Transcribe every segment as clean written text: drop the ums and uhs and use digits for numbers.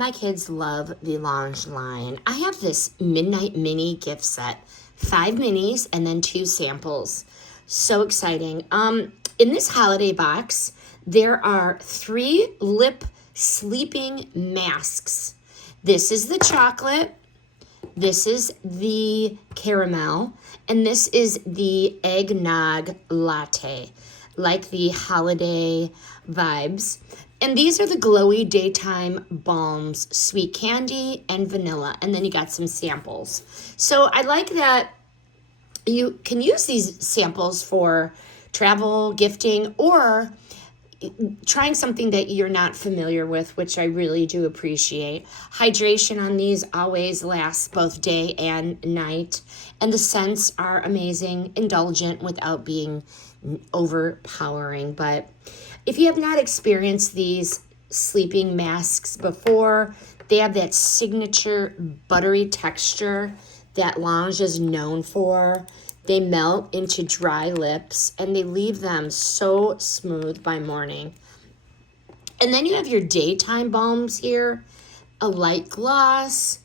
My kids love the Laneige line. I have this Midnight Mini gift set, 5 minis and then 2 samples. So exciting. In this holiday box, there are 3 lip sleeping masks. This is the chocolate, this is the caramel, and this is the eggnog latte, like the holiday vibes. And these are the Glowy Daytime Balms, sweet candy and vanilla. And then you got some samples. So I like that you can use these samples for travel, gifting, or trying something that you're not familiar with, which I really do appreciate. Hydration on these always lasts both day and night. And the scents are amazing, indulgent without being overpowering. But if you have not experienced these sleeping masks before, they have that signature buttery texture that Laneige is known for. They melt into dry lips and they leave them so smooth by morning. And then you have your daytime balms here, a light gloss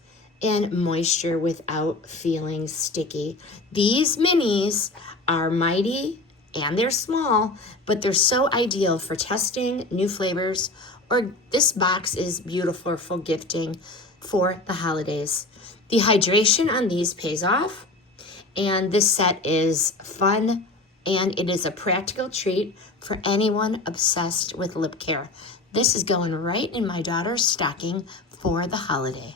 and moisture without feeling sticky. These minis are mighty and they're small, but they're so ideal for testing new flavors, or this box is beautiful for gifting for the holidays. The hydration on these pays off, and this set is fun, and it is a practical treat for anyone obsessed with lip care. This is going right in my daughter's stocking for the holiday.